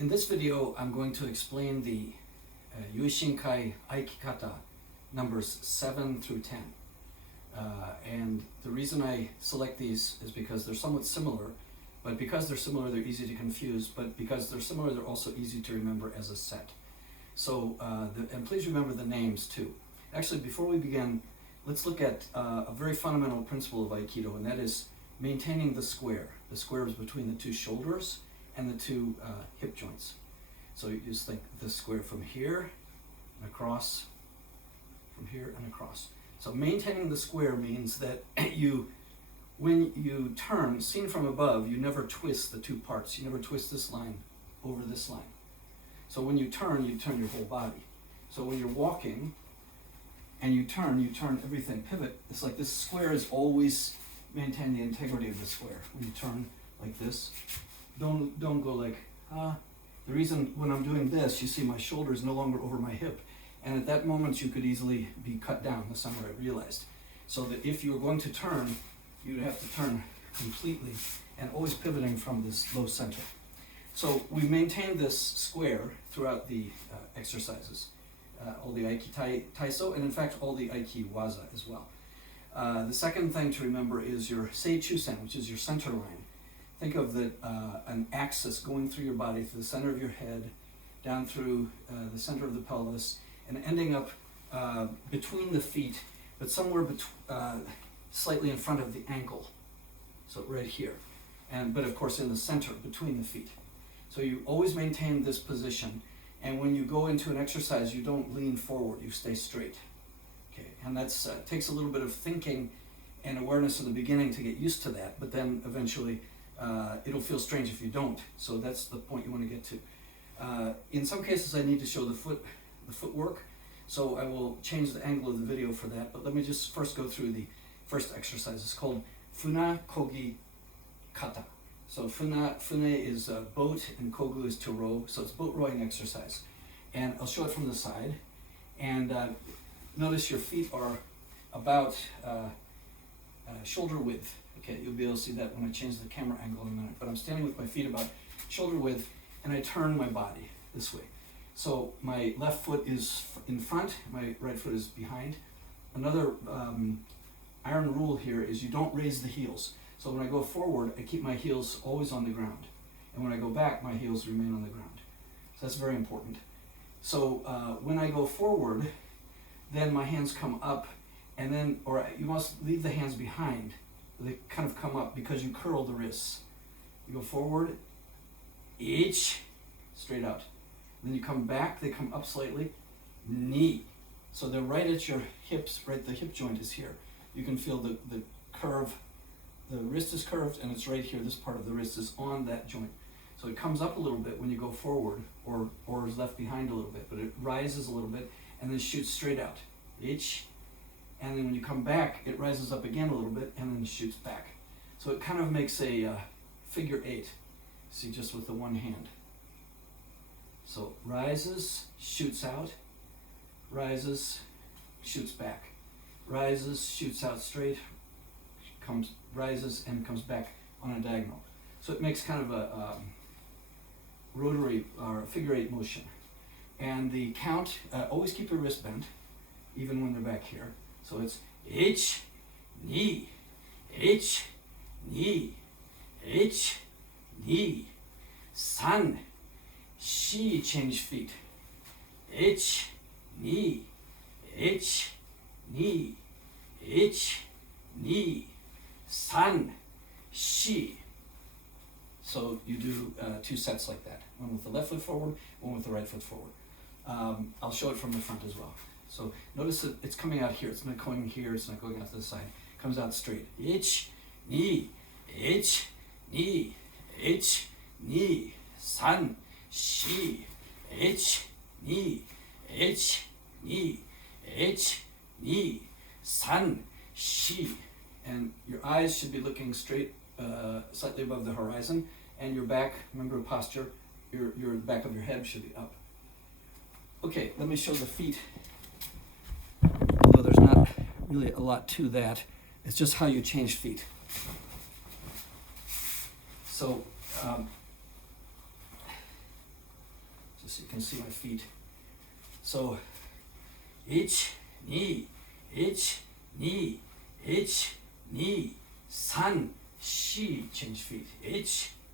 In this video, I'm going to explain the Yuishinkai Aiki Kata numbers 7 through 10. And the reason I select these is because they're somewhat similar, but because they're similar, they're easy to confuse, but because they're similar, they're also easy to remember as a set. So, and please remember the names too. Actually, before we begin, let's look at a very fundamental principle of Aikido, and that is maintaining the square. The square is between the two shoulders and the two hip joints. So you just think the square from here and across, from here and across. So maintaining the square means that when you turn, seen from above, you never twist the two parts. You never twist this line over this line. So when you turn your whole body. So when you're walking and you turn everything, pivot. It's like this square is always maintain the integrity of the square. When you turn like this, don't go like, the reason when I'm doing this, you see my shoulder is no longer over my hip. And at that moment, you could easily be cut down. That's not what I realized. So that if you were going to turn, you'd have to turn completely and always pivoting from this low center. So we maintain this square throughout the exercises, all the Aiki Taiso, and in fact, all the Aiki Waza as well. The second thing to remember is your Seichusen, which is your center line. Think of an axis going through your body, through the center of your head, down through the center of the pelvis, and ending up between the feet, but somewhere slightly in front of the ankle. So right here. But of course in the center, between the feet. So you always maintain this position, and when you go into an exercise, you don't lean forward, you stay straight. Okay, and that takes a little bit of thinking and awareness in the beginning to get used to that, but then eventually it'll feel strange if you don't. So that's the point you want to get to. In some cases, I need to show the footwork, so I will change the angle of the video for that. But let me just first go through the first exercise. It's called Funa Kogi Kata. So fune is boat and kogu is to row. So it's boat rowing exercise, and I'll show it from the side. And notice your feet are about shoulder width. Okay, you'll be able to see that when I change the camera angle in a minute. But I'm standing with my feet about shoulder width, and I turn my body this way. So my left foot is in front, my right foot is behind. Another iron rule here is you don't raise the heels. So when I go forward, I keep my heels always on the ground. And when I go back, my heels remain on the ground. So that's very important. So when I go forward, then my hands come up, and then, or you must leave the hands behind. They kind of come up because you curl the wrists. You go forward, ich, straight out. Then you come back, they come up slightly, ni. So they're right at your hips, right, the hip joint is here. You can feel the curve, the wrist is curved, and it's right here, this part of the wrist is on that joint. So it comes up a little bit when you go forward, or is left behind a little bit, but it rises a little bit, and then shoots straight out, ich. And then when you come back, it rises up again a little bit and then shoots back. So it kind of makes a figure 8. See, just with the one hand. So rises, shoots out, rises, shoots back, rises, shoots out straight, rises and comes back on a diagonal. So it makes kind of a rotary or figure 8 motion. And the count, always keep your wrist bent, even when they're back here. So it's ich, ni, ich, ni, ich, ni, san, shi, change feet, ich, ni, ich, ni, ich, ni, san, shi. So you do 2 sets like that, one with the left foot forward, one with the right foot forward. I'll show it from the front as well. So notice that it's coming out here. It's not going here. It's not going out to the side. It comes out straight. Ich, ni, san, shi, ich, ni, san, shi. And your eyes should be looking straight, slightly above the horizon, and your back, remember posture, your back of your head should be up. Okay, let me show the feet. Although there's not really a lot to that. It's just how you change feet. So just so you can see my feet. So, 1, 2, 1, 2, 1, 2, 3, 4, change feet. 1,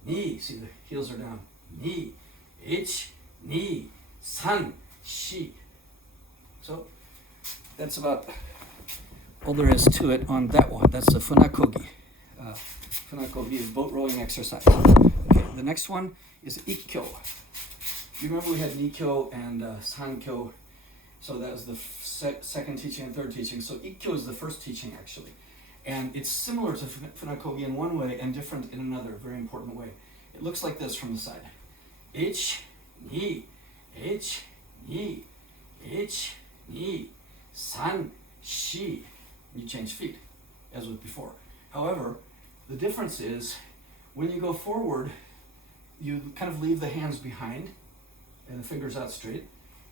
2, see the heels are down. 2, 1, 2, 3, 4. So, that's about all there is to it on that one. That's the funakogi. Funakogi is boat rowing exercise. Okay, the next one is ikkyo. You remember we had nikyo and sankyo, so that was the second teaching and third teaching. So ikkyo is the first teaching actually, and it's similar to funakogi in one way and different in another very important way. It looks like this from the side. 1, 2, 1, 2, 1, 2, 3, 4. You change feet, as was before. However, the difference is when you go forward, you kind of leave the hands behind and the fingers out straight,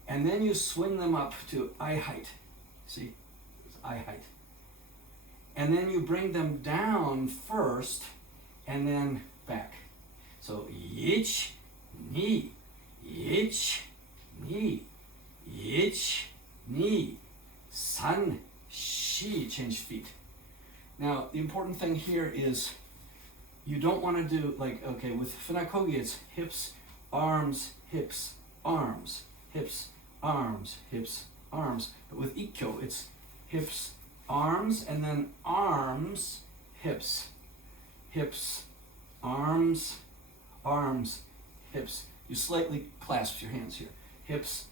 and then you swing them up to eye height. See? It's eye height. And then you bring them down first and then back. So 1, 2, 1, 2, 1, 2, 3, 4, change feet. Now, the important thing here is you don't want to do like, okay, with funakogi it's hips, arms, hips, arms, hips, arms, hips, arms. But with ikkyo, it's hips, arms, and then arms, hips, hips, arms, arms, hips. You slightly clasp your hands here. Hips,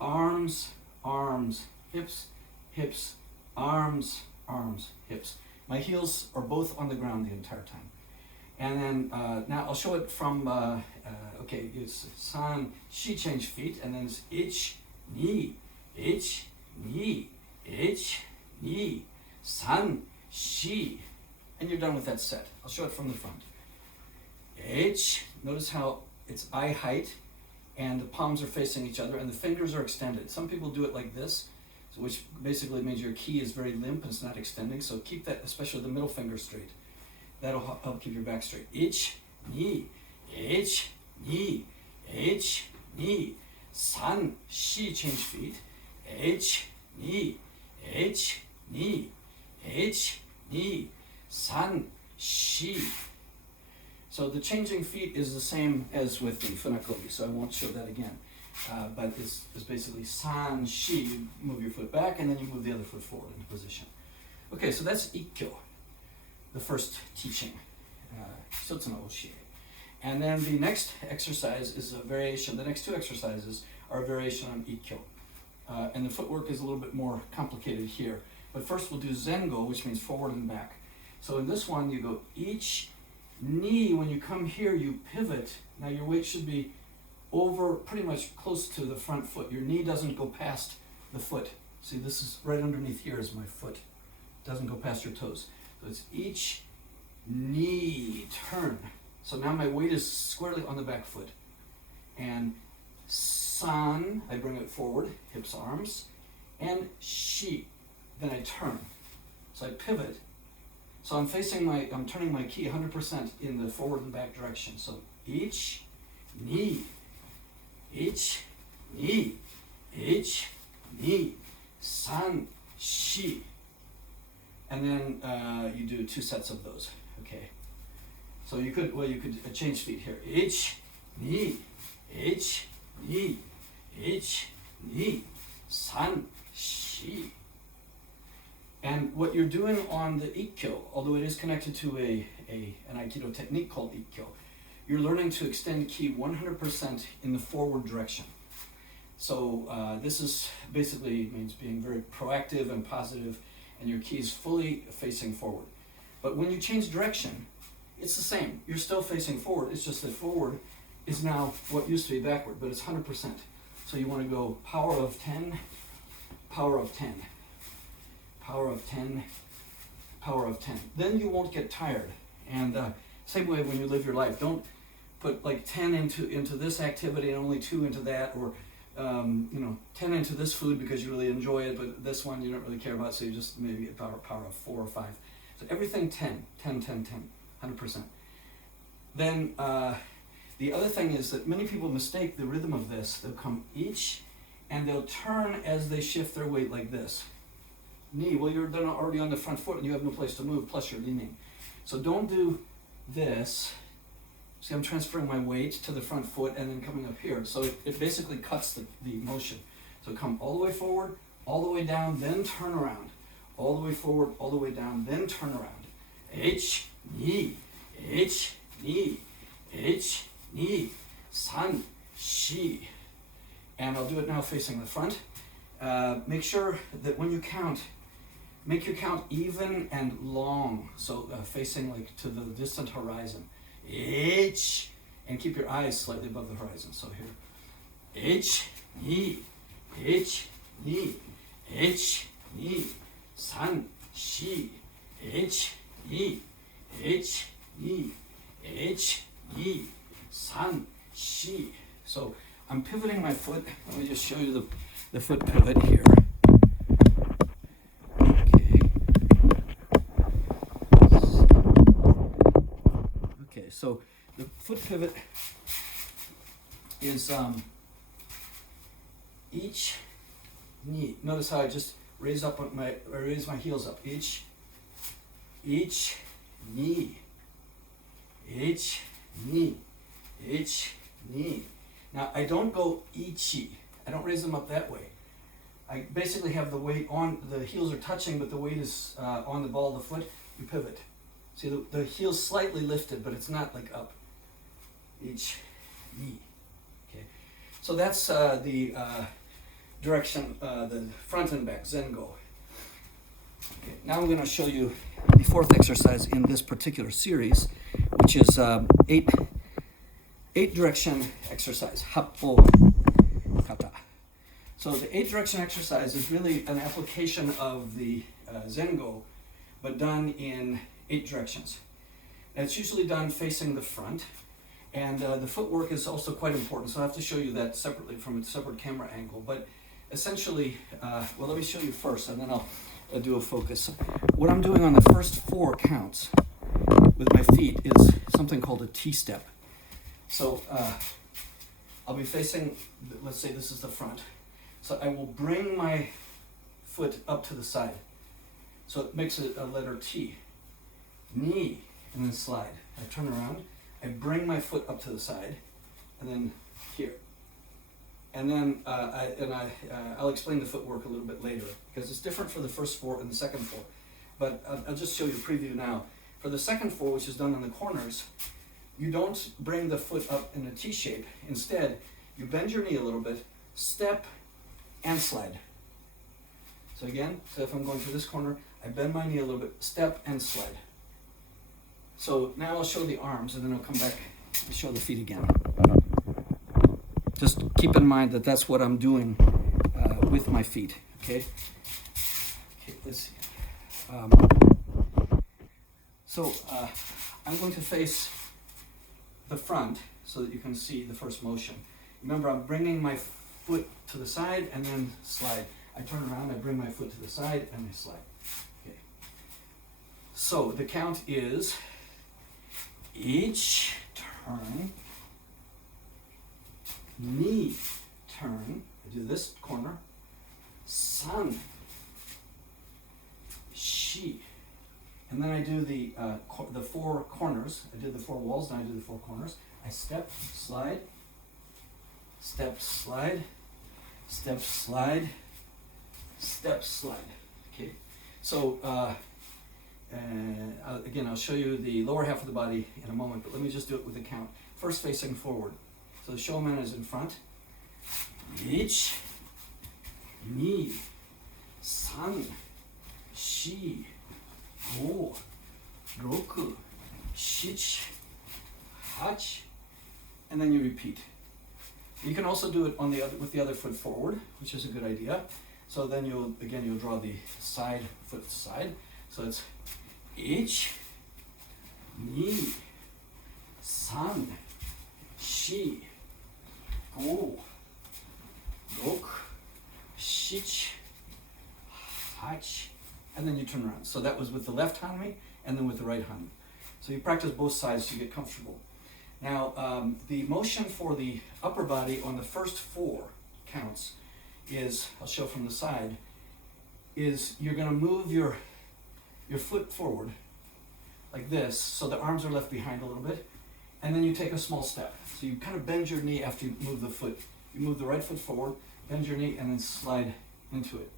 arms, arms, hips, hips, arms, arms, hips. My heels are both on the ground the entire time. And then now I'll show it from, okay, it's san, shi, change feet, and then it's 1, 2, 1, 2, 1, 2, 3, 4, and you're done with that set. I'll show it from the front. 1, notice how it's eye height, and the palms are facing each other, and the fingers are extended. Some people do it like this, which basically means your ki is very limp and it's not extending, so keep that, especially the middle finger, straight. That'll help keep your back straight. 1, 2, 1, 2, 1, 2, 3, 4, change feet. 1, 2, 1, 2, 1, 2, 3, 4. So the changing feet is the same as with the funakogi, so I won't show that again. But it's basically san, shi, you move your foot back and then you move the other foot forward into position. Okay, so that's ikkyo, the first teaching, Shotsu no Oshie. And then the next exercise is a variation, the next two exercises are a variation on ikkyo. And the footwork is a little bit more complicated here. But first we'll do zengo, which means forward and back. So in this one you go each knee, when you come here you pivot. Now your weight should be over pretty much close to the front foot. Your knee doesn't go past the foot. See, this is right underneath here is my foot. It doesn't go past your toes. So it's each knee turn. So now my weight is squarely on the back foot. And san, I bring it forward, hips, arms, and shi, then I turn. So I pivot. So I'm turning my ki 100% in the forward and back direction. So each knee, each knee, each knee, san, shi. And then you do 2 sets of those, okay? So you could change feet here. Each knee, each knee, each knee, san, shi. And what you're doing on the ikkyo, although it is connected to an aikido technique called ikkyo, you're learning to extend ki 100% in the forward direction. So this is basically means being very proactive and positive, and your ki is fully facing forward. But when you change direction, it's the same. You're still facing forward. It's just that forward is now what used to be backward, but it's 100%. So you want to go power of 10, power of 10, power of 10, power of 10. Then you won't get tired. And same way when you live your life. Don't put like 10 into this activity and only 2 into that, or 10 into this food because you really enjoy it, but this one you don't really care about, so you just maybe a power of 4 or 5. So everything 10, 10, 10, 10, 100%. Then The other thing is that many people mistake the rhythm of this. They'll come ich, and they'll turn as they shift their weight like this. Ni, well, you're then already on the front foot and you have no place to move, plus you're leaning. So don't do this. See, I'm transferring my weight to the front foot and then coming up here. So it basically cuts the motion. So come all the way forward, all the way down, then turn around. All the way forward, all the way down, then turn around. H, ni, H, ni, H, ni, san, shi. And I'll do it now facing the front. Make sure that when you count, make your count even and long. So facing like to the distant horizon. H, and keep your eyes slightly above the horizon. So here, H, ni, H, ni, H, ni, san, shi, H, ni, H, ni, H, ni, san, shi. So I'm pivoting my foot. Let me just show you the foot pivot here. Okay, so the foot pivot is each knee. Notice how I just raise my heels up. Each knee, each knee, each knee. Now I don't go ichi. I don't raise them up that way. I basically have the weight on, the heels are touching, but the weight is on the ball of the foot. You pivot. See, the heel's slightly lifted, but it's not like up. Each knee. Okay. So that's the direction, the front and back, Zengo. Okay. Now I'm going to show you the fourth exercise in this particular series, which is eight direction exercise, Happo Kata. So the 8 direction exercise is really an application of the Zengo, but done in 8 directions. And it's usually done facing the front, and the footwork is also quite important, so I have to show you that separately from a separate camera angle. But essentially, well, let me show you first, and then I'll do a focus. What I'm doing on the first 4 counts with my feet is something called a T-step. So I'll be facing, let's say this is the front. So I will bring my foot up to the side. So it makes it a letter T. Knee, and then slide. I turn around, I bring my foot up to the side, and then here. And then I'll explain the footwork a little bit later, because it's different for the first 4 and the second 4. But I'll just show you a preview now. For the second 4, which is done on the corners, you don't bring the foot up in a T shape. Instead, you bend your knee a little bit, step, and slide. So again, so if I'm going to this corner, I bend my knee a little bit, step and slide. So now I'll show the arms, and then I'll come back and show the feet again. Just keep in mind that that's what I'm doing with my feet, okay? Okay, let's see. So I'm going to face the front so that you can see the first motion. Remember, I'm bringing my foot to the side and then slide. I turn around, I bring my foot to the side, and I slide. Okay. So the count is each turn, knee turn. I do this corner, san, shi, and then I do the 4 corners. I did the 4 walls, then I do the 4 corners. I step, slide, step, slide, step, slide, step, slide. Okay, so again, I'll show you the lower half of the body in a moment, but let me just do it with the count. First, facing forward. So the showman is in front. Each, ni, san, shi, go, roku, shich, hach, and then you repeat. You can also do it on the other with the other foot forward, which is a good idea. So then you'll draw the side foot side. So it's each, ni, san, shi, go, roku, shich, hach, and then you turn around. So that was with the left hand and then with the right hand. So you practice both sides to get comfortable. Now, the motion for the upper body on the first 4 counts is, I'll show from the side, is you're going to move your foot forward like this, so the arms are left behind a little bit, and then you take a small step. So you kind of bend your knee after you move the foot. You move the right foot forward, bend your knee, and then slide into it.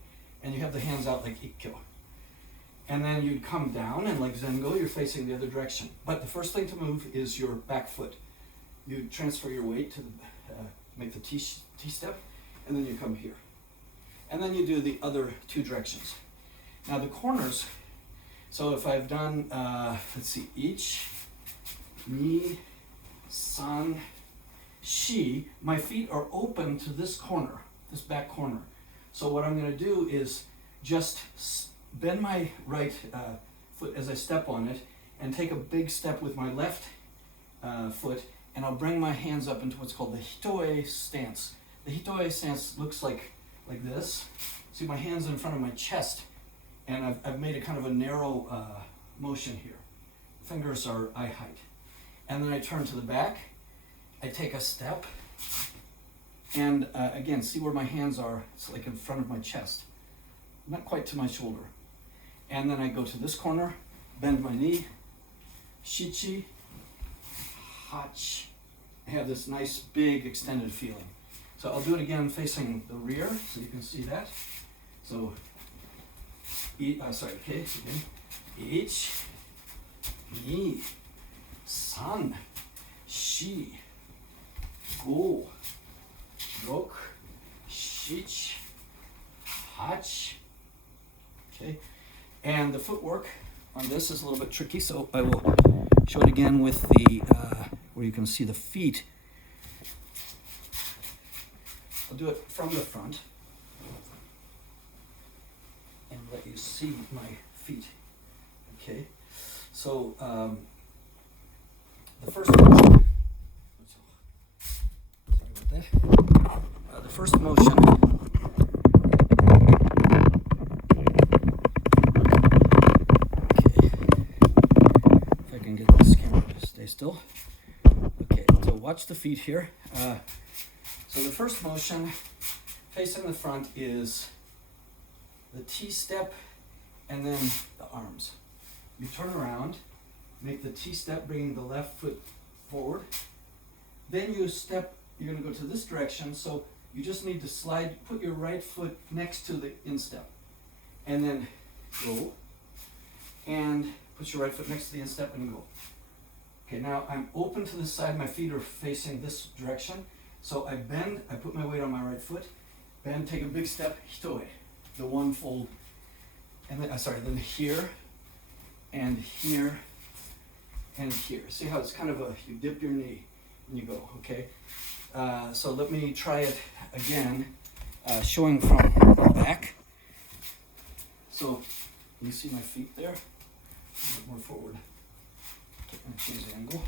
And you have the hands out like Ikkyo. And then you come down, and like Zengo, you're facing the other direction. But the first thing to move is your back foot. You transfer your weight to make the T-step, and then you come here. And then you do the other 2 directions. Now the corners, so if I've done, let's see, Ich, Ni, San, Shi, my feet are open to this corner, this back corner. So what I'm going to do is just bend my right foot as I step on it and take a big step with my left foot, and I'll bring my hands up into what's called the Hitoe stance. The Hitoe stance looks like this. See, my hands in front of my chest, and I've made a kind of a narrow motion here. Fingers are eye height. And then I turn to the back, I take a step, and again, see where my hands are, it's like in front of my chest, not quite to my shoulder. And then I go to this corner, bend my knee, Shichi, Hach. I have this nice big extended feeling. So I'll do it again facing the rear, so you can see that. So, okay, again. Ich, Ni, San, Shi, Go, Rok, Shich, Hach. Okay, and the footwork on this is a little bit tricky, so I will show it again with the, where you can see the feet. I'll do it from the front and let you see my feet. Okay, so the first motion, sorry about that. The first motion, okay, if I can get this camera to stay still. Okay, so watch the feet here. So the first motion facing the front is the T-step and then the arms. You turn around, make the T-step, bringing the left foot forward. Then you step, you're going to go to this direction, so you just need to slide, put your right foot next to the instep, and then go, and put your right foot next to the instep and go. Okay, now I'm open to the side, my feet are facing this direction. So I bend, I put my weight on my right foot, bend, take a big step, Hitoe, the one fold, and then, then here, and here, and here. See how it's kind of you dip your knee and you go, okay? So let me try it again, showing from the back. So you see my feet there? A bit more forward. Okay, and change the angle.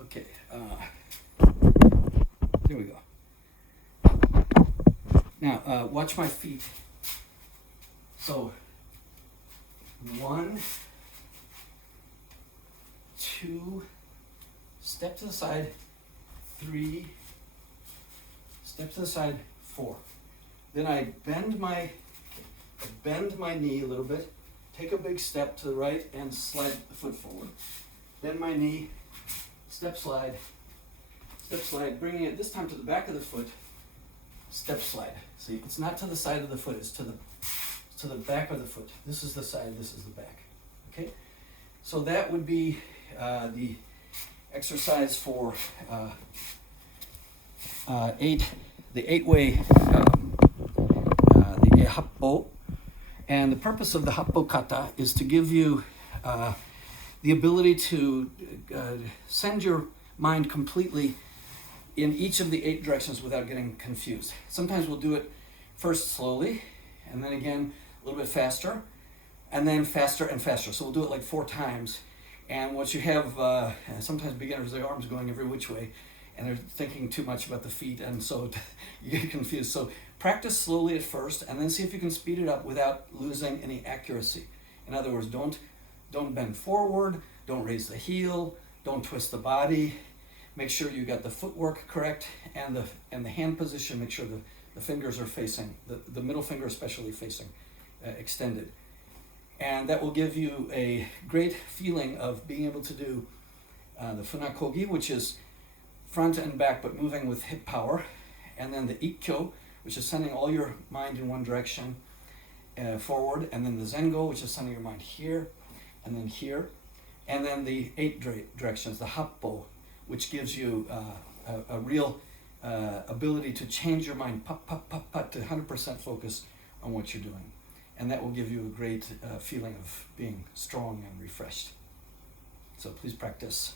Okay, there we go. Now, watch my feet. So, 1, 2, step to the side, 3, step to the side, 4. Then I bend my knee a little bit, take a big step to the right and slide the foot forward. Bend my knee, step slide, bringing it this time to the back of the foot, step slide. See, it's not to the side of the foot, it's to the back of the foot. This is the side, this is the back. Okay? So that would be the exercise for the 8-way, the Happo. And the purpose of the Happo Kata is to give you the ability to send your mind completely in each of the 8 directions without getting confused. Sometimes we'll do it first slowly, and then again a little bit faster, and then faster and faster. So we'll do it like 4 times. And what you have, sometimes beginners, their arms going every which way, and they're thinking too much about the feet, and so you get confused. So practice slowly at first, and then see if you can speed it up without losing any accuracy. In other words, don't bend forward, don't raise the heel, don't twist the body. Make sure you got the footwork correct, and the hand position. Make sure the fingers are facing, the middle finger especially facing extended. And that will give you a great feeling of being able to do the funakogi, which is front and back but moving with hip power, and then the ikkyo, which is sending all your mind in one direction forward, and then the zengo, which is sending your mind here and then here, and then the 8 directions, the happo, which gives you a real ability to change your mind to 100% focus on what you're doing. And that will give you a great feeling of being strong and refreshed. So please practice.